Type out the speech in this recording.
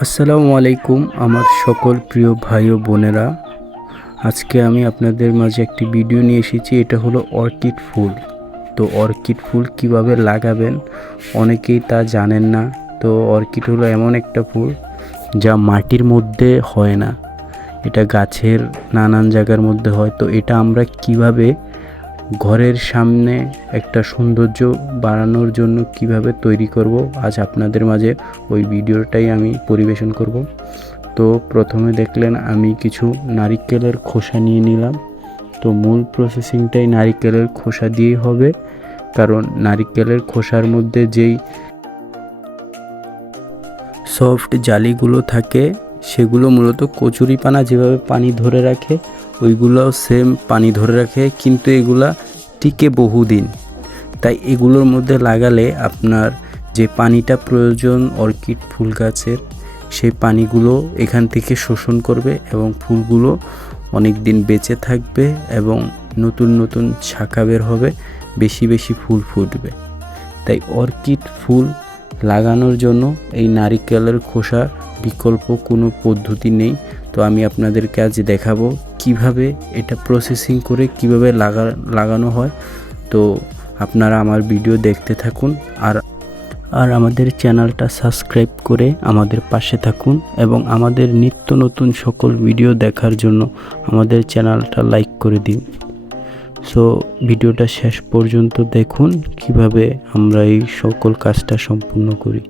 আসসালামু আলাইকুম আমার সকল প্রিয় ভাই ও বোনেরা। আজকে আমি আপনাদের মাঝে একটি ভিডিও নিয়ে এসেছি। এটা হলো অর্কিড ফুল। তো অর্কিড ফুল কিভাবে লাগাবেন অনেকেই তা জানেন না। তো অর্কিড হলো এমন একটা ফুল যা মাটির মধ্যে হয় না, এটা গাছের নানান জায়গার মধ্যে হয়। তো এটা আমরা কিভাবে ঘরের সামনে একটা সৌন্দর্য বাড়ানোর জন্য কিভাবে তৈরি করব, আজ আপনাদের মাঝে ওই ভিডিওটাই আমি পরিবেশন করব। তো প্রথমে দেখলেন আমি কিছু নারিকেলের খোসা নিয়ে নিলাম। তো মূল প্রসেসিংটাই নারিকেলের খোসা দিয়েই হবে, কারণ নারিকেলের খোসার মধ্যে যেই সফট জালিগুলো থাকে সেগুলো মূলত কচুরিপানা যেভাবে পানি ধরে রাখে ওইগুলোও সেম পানি ধরে রাখে, কিন্তু এগুলা টিকে বহুদিন। তাই এগুলোর মধ্যে লাগালে আপনার যে পানিটা প্রয়োজন অর্কিড ফুল গাছের, সেই পানিগুলো এখান থেকে শোষণ করবে এবং ফুলগুলো অনেক দিন বেঁচে থাকবে এবং নতুন নতুন শাখা বের হবে, বেশি বেশি ফুল ফুটবে। তাই অর্কিড ফুল লাগানোর জন্য এই নারিকেলের খোসা বিকল্প কোনো পদ্ধতি নেই। তো আমি আপনাদেরকে আজ দেখাবো কিভাবে এটা প্রসেসিং করে কিভাবে লাগানো হয়। তো আপনারা আমার ভিডিও দেখতে থাকুন আর আমাদের চ্যানেলটা সাবস্ক্রাইব করে আমাদের পাশে থাকুন এবং আমাদের নিত্য নতুন সকল ভিডিও দেখার জন্য আমাদের চ্যানেলটা লাইক করে দিন। সো ভিডিওটা শেষ পর্যন্ত দেখুন কিভাবে আমরা এই সকল কাজটা সম্পূর্ণ করি।